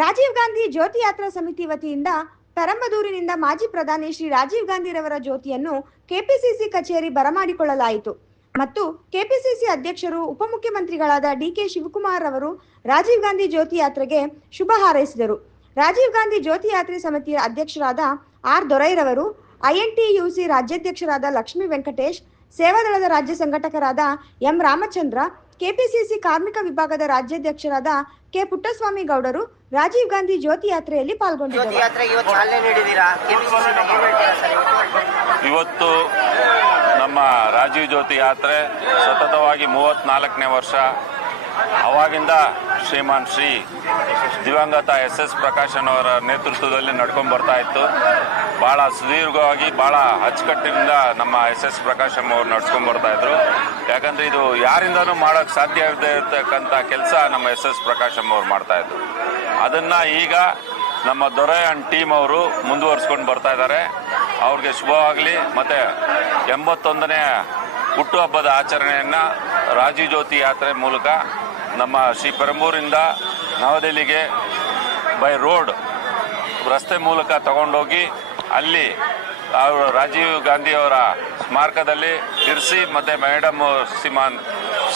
ರಾಜೀವ್ ಗಾಂಧಿ ಜ್ಯೋತಿ ಯಾತ್ರಾ ಸಮಿತಿ ವತಿಯಿಂದ ಪೆರಂಬದೂರಿನಿಂದ ಮಾಜಿ ಪ್ರಧಾನಿ ಶ್ರೀ ರಾಜೀವ್ ಗಾಂಧಿರವರ ಜ್ಯೋತಿಯನ್ನು ಕೆಪಿಸಿಸಿ ಕಚೇರಿ ಬರಮಾಡಿಕೊಳ್ಳಲಾಯಿತು. ಮತ್ತು ಕೆಪಿಸಿಸಿ ಅಧ್ಯಕ್ಷರು, ಉಪಮುಖ್ಯಮಂತ್ರಿಗಳಾದ ಡಿಕೆ ಶಿವಕುಮಾರ್ ಅವರು ರಾಜೀವ್ ಗಾಂಧಿ ಜ್ಯೋತಿ ಯಾತ್ರೆಗೆ ಶುಭ ಹಾರೈಸಿದರು. ರಾಜೀವ್ ಗಾಂಧಿ ಜ್ಯೋತಿ ಯಾತ್ರೆ ಸಮಿತಿಯ ಅಧ್ಯಕ್ಷರಾದ ಆರ್ ದೊರೈರವರು ಐಎನ್ಟಿಯುಸಿ ರಾಜ್ಯಾಧ್ಯಕ್ಷರಾದ ಲಕ್ಷ್ಮೀ ವೆಂಕಟೇಶ್, ಸೇವಾದಳದ ರಾಜ್ಯ ಸಂಘಟಕರಾದ ಎಂ ರಾಮಚಂದ್ರ, ಕೆಪಿಸಿಸಿ ಕಾರ್ಮಿಕ ವಿಭಾಗದ ರಾಜ್ಯಾಧ್ಯಕ್ಷರಾದ ಕೆ ಪುಟ್ಟಸ್ವಾಮಿ ಗೌಡರು ರಾಜೀವ್ ಗಾಂಧಿ ಜ್ಯೋತಿ ಯಾತ್ರೆಯಲ್ಲಿ ಜ್ಯೋತಿ ಪಾಲ್ಗೊಂಡಿದ್ದರು ಇವತ್ತು ನಮ್ಮ ರಾಜೀವ್ ಜ್ಯೋತಿ ಯಾತ್ರೆ ಸತತವಾಗಿ ಮೂವತ್ನಾಲ್ಕನೇ ವರ್ಷ. ಅವಾಗಿಂದ ಶ್ರೀಮಾನ್ ಶ್ರೀ ದಿವಂಗತ ಎಸ್ ಎಸ್ ಪ್ರಕಾಶನ್ ಅವರ ನೇತೃತ್ವದಲ್ಲಿ ನಡ್ಕೊಂಡು ಬರ್ತಾ ಇತ್ತು. ಭಾಳ ಸುದೀರ್ಘವಾಗಿ ಭಾಳ ಅಚ್ಚುಕಟ್ಟಿನಿಂದ ನಮ್ಮ ಎಸ್ ಎಸ್ ಪ್ರಕಾಶಂ ಅವರು ನಡ್ಸ್ಕೊಂಡ್ ಬರ್ತಾ ಇದ್ರು. ಯಾಕಂದ್ರೆ ಇದು ಯಾರಿಂದನೂ ಮಾಡೋಕ್ಕೆ ಸಾಧ್ಯ ಇರತಕ್ಕಂತ ಇರತಕ್ಕಂಥ ಕೆಲಸ ನಮ್ಮ ಎಸ್ ಎಸ್ ಪ್ರಕಾಶ್ ಅವರು ಮಾಡ್ತಾ ಇದ್ರು. ಅದನ್ನ ಈಗ ನಮ್ಮ ದೊರೆ ಅಂಡ್ ಟೀಮ್ ಅವರು ಮುಂದುವರ್ಸ್ಕೊಂಡು ಬರ್ತಾ ಇದ್ದಾರೆ ಅವ್ರಿಗೆ ಶುಭವಾಗಲಿ. ಮತ್ತೆ ಎಂಬತ್ತೊಂದನೇ ಹುಟ್ಟುಹಬ್ಬದ ಆಚರಣೆಯನ್ನ ರಾಜೀವ್ ಜ್ಯೋತಿ ಯಾತ್ರೆ ಮೂಲಕ ನಮ್ಮ ಶ್ರೀ ಪೆರಂಬೂರಿಂದ ನವದೆಹಲಿಗೆ ಬೈ ರೋಡ್ ರಸ್ತೆ ಮೂಲಕ ತಗೊಂಡೋಗಿ ಅಲ್ಲಿ ಅವರು ರಾಜೀವ್ ಗಾಂಧಿ ಅವರ ಸ್ಮಾರಕದಲ್ಲಿ ಇರಿಸಿ ಮತ್ತೆ ಮೇಡಮ್ ಸಿಮಾನ್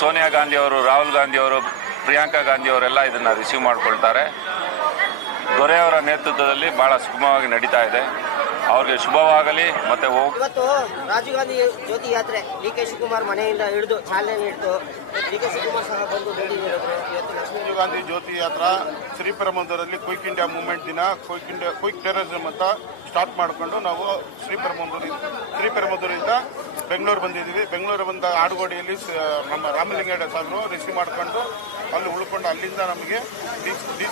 ಸೋನಿಯಾ ಗಾಂಧಿ ಅವರು ರಾಹುಲ್ ಗಾಂಧಿ ಅವರು ಪ್ರಿಯಾಂಕಾ ಗಾಂಧಿ ಅವರೆಲ್ಲ ಇದನ್ನ ರಿಸೀವ್ ಮಾಡಿಕೊಳ್ತಾರೆ. ದೊರೆಯವರ ನೇತೃತ್ವದಲ್ಲಿ ಬಹಳ ಸುಗಮವಾಗಿ ನಡೀತಾ ಇದೆ. ಅವ್ರಿಗೆ ಶುಭವಾಗಲಿ ಮತ್ತೆ ಹೋಗ್ ಇವತ್ತು ರಾಜೀವ್ ಗಾಂಧಿ ಜ್ಯೋತಿ ಯಾತ್ರೆ ಡಿ ಕೆ ಶಿವಕುಮಾರ್ ಮನೆಯಿಂದ ಹಿಡಿದು ಚಾಲನೆ ನೀಡಿತು ಡಿ ಕೆ ಶಿವಕುಮಾರ್ ಸಹ ಬಂದು ಭೇಟಿ ನೀಡಿದ್ರು. ರಾಜೀವ್ ಗಾಂಧಿ ಜ್ಯೋತಿ ಯಾತ್ರಾ ಶ್ರೀಪರಮಂದರಲ್ಲಿ ಕ್ವಿಕ್ ಇಂಡಿಯಾ ಮೂವ್ಮೆಂಟ್ ದಿನ ಕ್ವಿಕ್ ಇಂಡಿಯಾ ಕ್ವಿಕ್ ಟೆರರಿಸಂ ಅಂತ ಸ್ಟಾರ್ಟ್ ಮಾಡಿಕೊಂಡು ನಾವು ಶ್ರೀಪೆರಮಂದೂರಿ ಶ್ರೀಪೆರಮಂದೂರಿಂದ ಬೆಂಗಳೂರು ಬಂದಿದ್ದೀವಿ. ಬೆಂಗಳೂರು ಬಂದ ಆಡುಗೋಡಿಯಲ್ಲಿ ನಮ್ಮ ರಾಮಲಿಂಗೇಡ ಸಾಹೇಬರು ರಿಸೀವ್ ಮಾಡಿಕೊಂಡು ಅಲ್ಲಿ ಉಳ್ಕೊಂಡು ಅಲ್ಲಿಂದ ನಮಗೆ D C D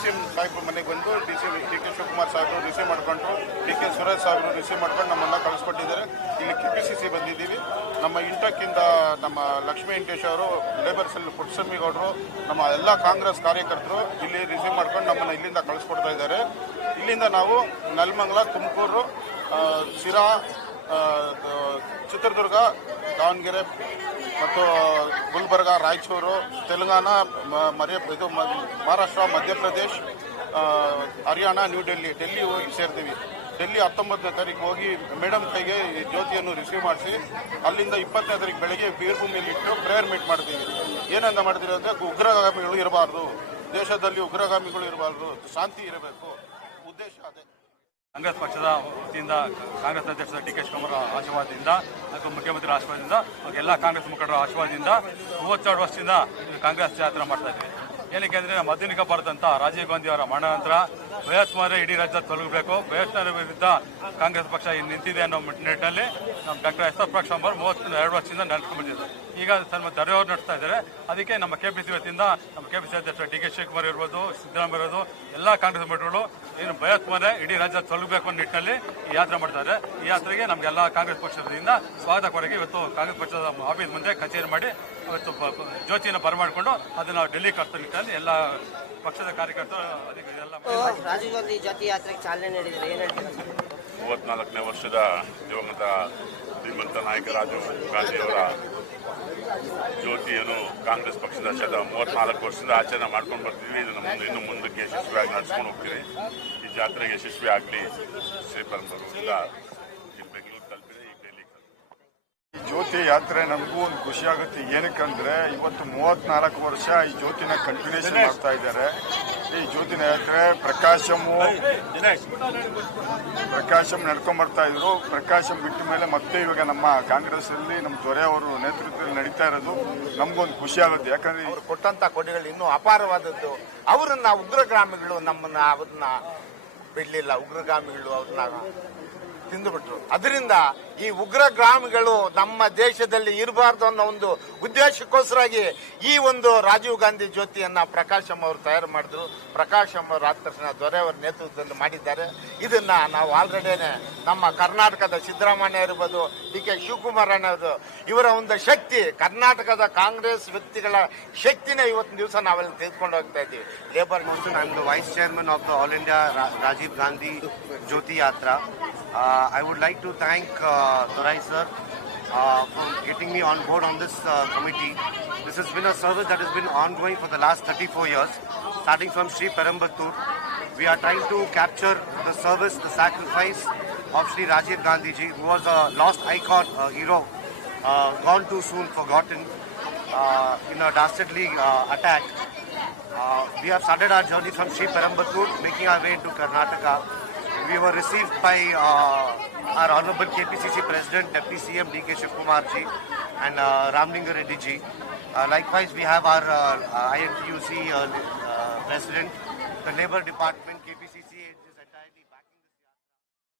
C M ಸಾಹೇಬ್ರ ಮನೆಗೆ ಬಂದು D C D K Shivakumar ಸಾಹೇಬರು ರಿಸೀವ್ ಮಾಡಿಕೊಂಡು ಡಿ ಕೆ ಸುರೇಶ್ ಸಾಹೇಬರು ರಿಸೀವ್ ಮಾಡ್ಕೊಂಡು ನಮ್ಮನ್ನ ಕಳಿಸ್ಕೊಟ್ಟಿದ್ದಾರೆ. ಇಲ್ಲಿ ಕೆ ಪಿ ಸಿ ಸಿ ಬಂದಿದ್ದೀವಿ. ನಮ್ಮ ಇಂಟಕ್ಕಿಂದ ನಮ್ಮ ಲಕ್ಷ್ಮೀ ವೆಂಕಟೇಶ್ ಅವರು ಲೇಬರ್ ಸೆಲ್ ಪುಟ್ಸಮ್ಮಿಗೌಡರು ಗೌಡರು ನಮ್ಮ ಎಲ್ಲ ಕಾಂಗ್ರೆಸ್ ಕಾರ್ಯಕರ್ತರು ಇಲ್ಲಿ ರಿಸೀವ್ ಮಾಡ್ಕೊಂಡು ನಮ್ಮನ್ನು ಇಲ್ಲಿಂದ ಕಳಿಸ್ಕೊಡ್ತಾ ಇದ್ದಾರೆ. ಇಲ್ಲಿಂದ ನಾವು ನಲ್ಮಂಗಲ, ತುಮಕೂರು ಶಿರಾ ಚಿತ್ರದುರ್ಗ, ದಾವಣಗೆರೆ ಮತ್ತು ಗುಲ್ಬರ್ಗ, ರಾಯಚೂರು, ತೆಲಂಗಾಣ ಮರ್ಯ ಇದು ಮಹಾರಾಷ್ಟ್ರ, ಮಧ್ಯಪ್ರದೇಶ್ ಹರಿಯಾಣ, ನ್ಯೂ ಡೆಲ್ಲಿ ಡೆಲ್ಲಿ ಹೋಗಿ ಸೇರ್ತೀವಿ. ಡೆಲ್ಲಿ ಹತ್ತೊಂಬತ್ತನೇ ತಾರೀಕು ಹೋಗಿ ಮೇಡಮ್ ಕೈಗೆ ಜ್ಯೋತಿಯನ್ನು ರಿಸೀವ್ ಮಾಡಿಸಿ, ಅಲ್ಲಿಂದ ಇಪ್ಪತ್ತನೇ ತಾರೀಕು ಬೆಳಗ್ಗೆ ಇಟ್ಟು ಪ್ರೇಯರ್ ಮೀಟ್ ಮಾಡ್ತೀವಿ. ಏನಂತ ಮಾಡ್ತೀವಿ ಅಂದರೆ ಉಗ್ರಗಾಮಿಗಳು ಇರಬಾರ್ದು. ದೇಶದಲ್ಲಿ ಉಗ್ರಗಾಮಿಗಳು ಇರಬಾರ್ದು. ಶಾಂತಿ ಇರಬೇಕು. ಉದ್ದೇಶ ಅದೇ. ಕಾಂಗ್ರೆಸ್ ಪಕ್ಷದ ವತಿಯಿಂದ ಕಾಂಗ್ರೆಸ್ ಅಧ್ಯಕ್ಷ ಡಿ ಕೆ ಶಿವಕುಮಾರ್ ಆಶೀರ್ವಾದದಿಂದ ಹಾಗೂ ಮುಖ್ಯಮಂತ್ರಿ ಆಶೀರ್ವಾದದಿಂದ ಎಲ್ಲ ಕಾಂಗ್ರೆಸ್ ಮುಖಂಡರ ಆಶೀರ್ವಾದದಿಂದ ಮೂವತ್ತೆರಡು ವರ್ಷದಿಂದ ಕಾಂಗ್ರೆಸ್ ಯಾತ್ರೆ ಮಾಡ್ತಾ ಇದ್ವಿ ಏನಕ್ಕೆ ಅಂದ್ರೆ ನಮ್ಮ ಆಧುನಿಕ ಭಾರತಂತ ರಾಜೀವ್ ಗಾಂಧಿ ಅವರ ಮರಣ ನಂತರ ಭಯೋತ್ಪಾದನೆ ಇಡೀ ರಾಜ್ಯ ತೊಲಗಬೇಕು. ಭಯೋತ್ಪಾದನೆ ವಿರುದ್ಧ ಕಾಂಗ್ರೆಸ್ ಪಕ್ಷ ಇಲ್ಲಿ ನಿಂತಿದೆ ಅನ್ನೋ ನಿಟ್ಟಿನಲ್ಲಿ ನಮ್ಮ ಡಾಕ್ಟರ್ ಎಸ್ ಎಫ್ ಅವರು ಮೂವತ್ತು ಎರಡು ವರ್ಷದಿಂದ ನಡೆಸ್ಕೊಂಡ್ಬಂದಿದ್ದಾರೆ ಈಗ ನಮ್ಮ ದರೆಯವರು ನಡೆಸ್ತಾ ಇದ್ದಾರೆ. ಅದಕ್ಕೆ ನಮ್ಮ ಕೆಪಿಸಿ ವತಿಯಿಂದ ನಮ್ಮ ಕೆಪಿಸಿ ಅಧ್ಯಕ್ಷ ಡಿ ಕೆ ಶಿವಕುಮಾರ್ ಇರ್ಬೋದು, ಸಿದ್ದರಾಮಯ್ಯ ಇರೋದು ಎಲ್ಲ ಕಾಂಗ್ರೆಸ್ ಮುಖಂಡರು ಏನು ಭಯೋತ್ಪಾದನೆ ಇಡೀ ರಾಜ್ಯ ತೊಲಗಬೇಕು ಅನ್ನೋ ನಿಟ್ಟಿನಲ್ಲಿ ಯಾತ್ರೆ ಮಾಡ್ತಾರೆ ಯಾತ್ರೆಗೆ ನಮಗೆಲ್ಲ ಕಾಂಗ್ರೆಸ್ ಪಕ್ಷದಿಂದ ಸ್ವಾಗತ ಕೊಡಗೆ ಇವತ್ತು ಕಾಂಗ್ರೆಸ್ ಪಕ್ಷದ ಆಫೀಸ್ ಮುಂದೆ ಕಚೇರಿ ಮಾಡಿ ಇವತ್ತು ಜ್ಯೋತಿನ ಬರಮಾಡಿಕೊಂಡು ಅದನ್ನು ಡೆಲ್ಲಿ ಕರ್ತ ನಿಟ್ಟಿನಲ್ಲಿ ಎಲ್ಲ ಪಕ್ಷದ ಕಾರ್ಯಕರ್ತರು ಅದಕ್ಕೆ ಎಲ್ಲ ಇವತ್ತು ರಾಜೀವ್ ಗಾಂಧಿ ಜ್ಯೋತಿ ಯಾತ್ರೆಗೆ ಚಾಲನೆ ನೀಡಿದರೆ ಏನ್ ಹೇಳ್ತೀರಾ? ಸರ್ ಮೂವತ್ನಾಲ್ಕನೇ ವರ್ಷದ ದಿವಂಗತ ಶ್ರೀಮಂತ ನಾಯಕ ರಾಜೀವ್ ಗಾಂಧಿಯವರ ಜ್ಯೋತಿಯನ್ನು ಕಾಂಗ್ರೆಸ್ ಪಕ್ಷದ ಶತ ಮೂವತ್ನಾಲ್ಕು ವರ್ಷದ ಆಚರಣೆ ಮಾಡ್ಕೊಂಡು ಬರ್ತೀವಿ ಇದನ್ನು ಮುಂದೆ ಇನ್ನು ಮುಂದಕ್ಕೆ ಯಶಸ್ವಿಯಾಗಿ ನಡೆಸ್ಕೊಂಡು ಹೋಗ್ತೀವಿ. ಈ ಜಾತ್ರೆಗೆ ಯಶಸ್ವಿ ಆಗಲಿ ಶ್ರೀ ಬೆಂಗಳೂರು ತಲುಪಿದೆ ಈಗ ಡೆಲ್ಲಿ ಈ ಜ್ಯೋತಿ ಯಾತ್ರೆ ನಮಗೂ ಒಂದು ಖುಷಿ ಆಗುತ್ತೆ. ಏನಕ್ಕಂದ್ರೆ ಇವತ್ತು ಮೂವತ್ನಾಲ್ಕು ವರ್ಷ ಈ ಜ್ಯೋತಿನ ಕಂಟಿನ್ಯೂಷನ್ ಮಾಡ್ತಾ ಇದ್ದಾರೆ. ಈ ಜ್ಯೋತಿನ ಯಾತ್ರೆ ಪ್ರಕಾಶಮು ಪ್ರಕಾಶಂ ನಡ್ಕೊಂಡ್ ಬರ್ತಾ ಇದ್ರು. ಪ್ರಕಾಶಂ ಬಿಟ್ಟ ಮೇಲೆ ಮತ್ತೆ ಇವಾಗ ನಮ್ಮ ಕಾಂಗ್ರೆಸ್ ಅಲ್ಲಿ ನಮ್ಮ ದೊರೆ ಅವರು ನೇತೃತ್ವದಲ್ಲಿ ನಡೀತಾ ಇರೋದು ನಮಗೊಂದು ಖುಷಿ ಆಗುತ್ತೆ. ಯಾಕಂದ್ರೆ ಅವರು ಕೊಟ್ಟಂತ ಕೊಡುಗೆಗಳು ಇನ್ನೂ ಅಪಾರವಾದದ್ದು. ಅವರನ್ನ ಉಗ್ರಗಾಮಿಗಳು ನಮ್ಮನ್ನ ಅವ್ರನ್ನ ಬಿಡ್ಲಿಲ್ಲ. ಉಗ್ರಗಾಮಿಗಳು ಅವ್ರನ್ನ ತಿಂದುಬಿಟ್ರು ಅದರಿಂದ ಈ ಉಗ್ರ ಗ್ರಾಮಗಳು ನಮ್ಮ ದೇಶದಲ್ಲಿ ಇರಬಾರ್ದು ಅನ್ನೋ ಒಂದು ಉದ್ದೇಶಕ್ಕೋಸ್ಕರಾಗಿ ಈ ಒಂದು ರಾಜೀವ್ ಗಾಂಧಿ ಜ್ಯೋತಿಯನ್ನ ಅಮ್ಮ ಅವರು ತಯಾರು ಮಾಡಿದ್ರು. ಪ್ರಕಾಶ್ ಅವರು ಆದ ದೊರೆ ಅವರ ನೇತೃತ್ವದಲ್ಲಿ ಮಾಡಿದ್ದಾರೆ. ಇದನ್ನ ನಾವು ಆಲ್ರೆಡಿನೇ ನಮ್ಮ ಕರ್ನಾಟಕದ ಸಿದ್ದರಾಮಯ್ಯ ಇರ್ಬೋದು, ಡಿ ಕೆ ಶಿವಕುಮಾರ್ ಅಣ್ಣವರು ಇವರ ಒಂದು ಶಕ್ತಿ, ಕರ್ನಾಟಕದ ಕಾಂಗ್ರೆಸ್ ವ್ಯಕ್ತಿಗಳ ಶಕ್ತಿನ ಇವತ್ತಿನ ದಿವಸ ನಾವೆಲ್ಲ ತೆಗೆದುಕೊಂಡು ಹೋಗ್ತಾ ಇದ್ದೀವಿ. ಲೇಬರ್ ನಾನು vice chairman of all India Rajiv Gandhi Jyoti Yatra. Uh, I would like to thank uh, Thorai sir uh, for getting me on board on this uh, committee. This has been a service that has been ongoing for the last 34 years. starting from Sri Perambatur. We are trying to capture the service, the sacrifice of Sri Rajiv Gandhi ji, who was a lost icon, a hero, uh, gone too soon, forgotten uh, in a dastardly uh, attack. We have started our journey from Sri Perambatur, making our way into Karnataka. We were received by uh, our Honorable KPCC President, Deputy CM DK Shivkumar ji and uh, Ramlinga Reddy ji. Uh, likewise, we have our uh, INTUC uh, uh, President, the Labour Department,